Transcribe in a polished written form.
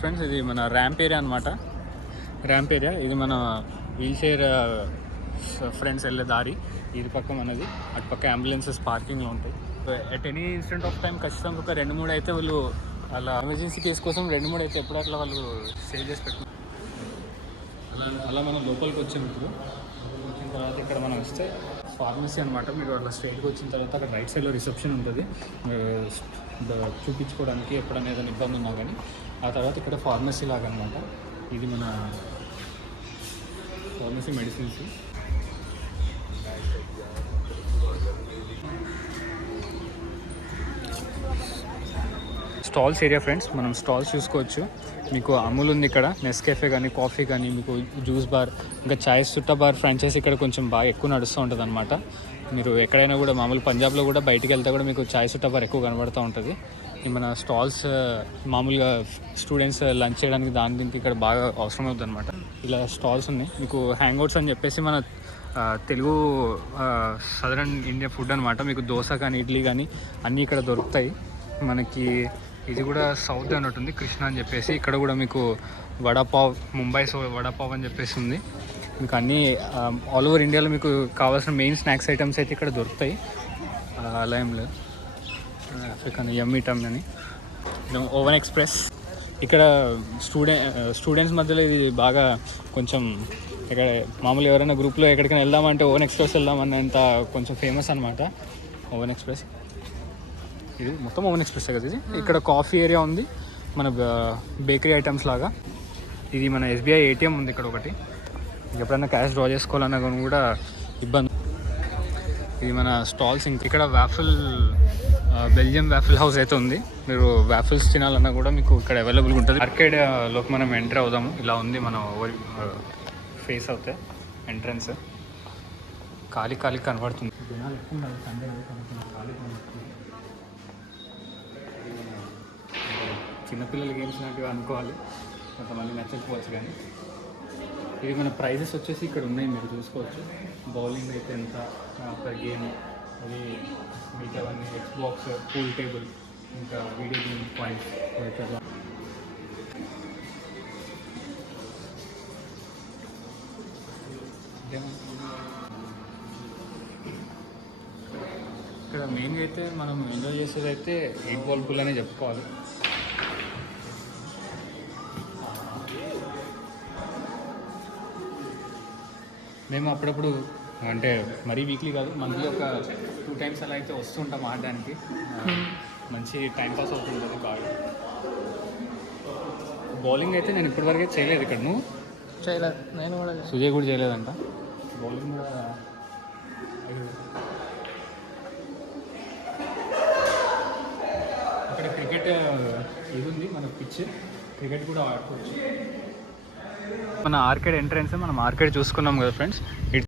Friends ఇది మన ramp area అనమాట. ర్యాంప్ ఏరియా ఇది మన వీల్ చైర్ ఫ్రెండ్స్ వెళ్ళే దారి. ఇది పక్క మనది, అటు పక్క అంబులెన్సెస్ పార్కింగ్లో ఉంటాయి. At any instant of time ఖచ్చితంగా ఒక 2-3 అయితే వాళ్ళు అలా ఎమర్జెన్సీ కేసు కోసం 2-3 అయితే ఎప్పుడు అట్లా వాళ్ళు సేవ్ చేసి పెట్టుకుంటారు. అలా మనం లోపలికి వచ్చాం. ఇప్పుడు లోపలికి వచ్చిన తర్వాత ఇక్కడ మనం వస్తే ఫార్మసీ అనమాట. మీరు అట్లా స్ట్రైట్గా వచ్చిన తర్వాత అక్కడ రైట్ సైడ్లో రిసెప్షన్ ఉంటుంది చూపించుకోవడానికి ఎప్పుడైనా ఏదైనా ఇబ్బంది ఉన్నా కానీ. ఆ తర్వాత ఇక్కడ ఫార్మసీ లాగా అనమాట. ఇది మన pharmacy medicines. Stalls area friends, మనం స్టాల్స్ చూసుకోవచ్చు. మీకు అమూల్ ఉంది ఇక్కడ, నెస్కేఫే కానీ కాఫీ కానీ, మీకు జ్యూస్ బార్, ఇంకా చాయ్ సుట్టా బార్ ఫ్రాంచైజీ ఇక్కడ కొంచెం బాగా ఎక్కువ నడుస్తూ ఉంటుంది అనమాట. మీరు ఎక్కడైనా కూడా మామూలు పంజాబ్లో కూడా బయటికి వెళ్తే కూడా మీకు చాయ్ సుట్టా బార్ ఎక్కువ కనబడుతూ ఉంటుంది. మన స్టాల్స్ మామూలుగా స్టూడెంట్స్ లంచ్ చేయడానికి దీనికి ఇక్కడ బాగా అవసరం అవుతుంది అనమాట. ఇలా స్టాల్స్ ఉన్నాయి. మీకు హ్యాంగ్అవుట్స్ అని చెప్పేసి మన తెలుగు సదరన్ ఇండియా ఫుడ్ అనమాట. మీకు దోశ కానీ ఇడ్లీ కానీ అన్నీ ఇక్కడ దొరుకుతాయి మనకి. ఇది కూడా సౌత్ అన్నట్టుంది, కృష్ణ అని చెప్పేసి. ఇక్కడ కూడా మీకు వడాపావ్, ముంబై వడాపావ్ అని చెప్పేసి ఉంది. మీకు అన్నీ ఆల్ ఓవర్ ఇండియాలో మీకు కావాల్సిన మెయిన్ స్నాక్స్ ఐటమ్స్ అయితే ఇక్కడ దొరుకుతాయి. అలా ఏం లేదు. ఆఫ్రికన్ యమ్మీ టమ్ అని ఓవెన్ ఎక్స్ప్రెస్. ఇక్కడ స్టూడెంట్స్ మధ్యలో ఇది బాగా కొంచెం ఇక్కడ మామూలు ఎవరైనా గ్రూప్లో ఎక్కడికైనా వెళ్దామంటే ఓవెన్ ఎక్స్ప్రెస్ వెళ్దామన్నంత కొంచెం ఫేమస్ అనమాట ఓవెన్ ఎక్స్ప్రెస్. ఇది మొత్తం ఓవెన్ ఎక్స్ప్రెస్ కదా ఇది. ఇక్కడ కాఫీ ఏరియా ఉంది, మన బేకరీ ఐటమ్స్ లాగా. ఇది మన SBI ATM ఉంది ఇక్కడ ఒకటి. ఎప్పుడైనా క్యాష్ డ్రా చేసుకోవాలన్నా కానీ కూడా ఇబ్బంది. ఇది మన స్టాల్స్. ఇక్కడ బెల్జియం వ్యాఫిల్ హౌస్ అయితే ఉంది. మీరు వ్యాఫిల్స్ తినాలన్నా కూడా మీకు ఇక్కడ అవైలబుల్గా ఉంటుంది. ఆర్కేడ్లోకి మనం ఎంటర్ అవుదాము. ఇలా ఉంది మన ఫేస్ అవుతే ఎంట్రన్స్. ఖాళీ కనబడుతుంది. జనాలు ఎక్కువ ఉండాలి, సండే ఖాళీ కనబడుతుంది. చిన్నపిల్లల గేమ్స్ లాంటివి అనుకోవాలి, కొంతమంది నచ్చకపోవచ్చు. కానీ ఇది మన ప్రైజెస్ వచ్చేసి ఇక్కడ ఉన్నాయి, మీరు చూసుకోవచ్చు. బౌలింగ్ అయితే ఎంత పర్ గేమ్, అది మిగతావన్నీ ఎక్స్బాక్స్, పూల్ టేబుల్, ఇంకా వీడియో గేమ్ పాయింట్స్. ఇక్కడ మెయిన్గా అయితే మనం ఎంజాయ్ చేసేది అయితే 8 బాల్ పూల్ అనే చెప్పుకోవాలి. మేము అప్పుడప్పుడు అంటే మరీ వీక్లీ కాదు, మంత్లీ ఒక 2 times అలా అయితే వస్తుంటాం ఆడడానికి. మంచి టైంపాస్ అవుతుంది బాగా. బౌలింగ్ అయితే నేను ఇప్పటివరకు చేయలేదు ఇక్కడ. నువ్వు చేయలేదు? నేను కూడా సుజయ్ కూడా చేయలేదంట. బౌలింగ్ కూడా అక్కడ క్రికెట్ ఇది ఉంది మన పిచ్, క్రికెట్ కూడా ఆడుకోవచ్చు. మన ఆర్కేడ్ ఎంట్రన్స్ మనం ఆర్కేడ్ చూసుకున్నాం కదా ఫ్రెండ్స్.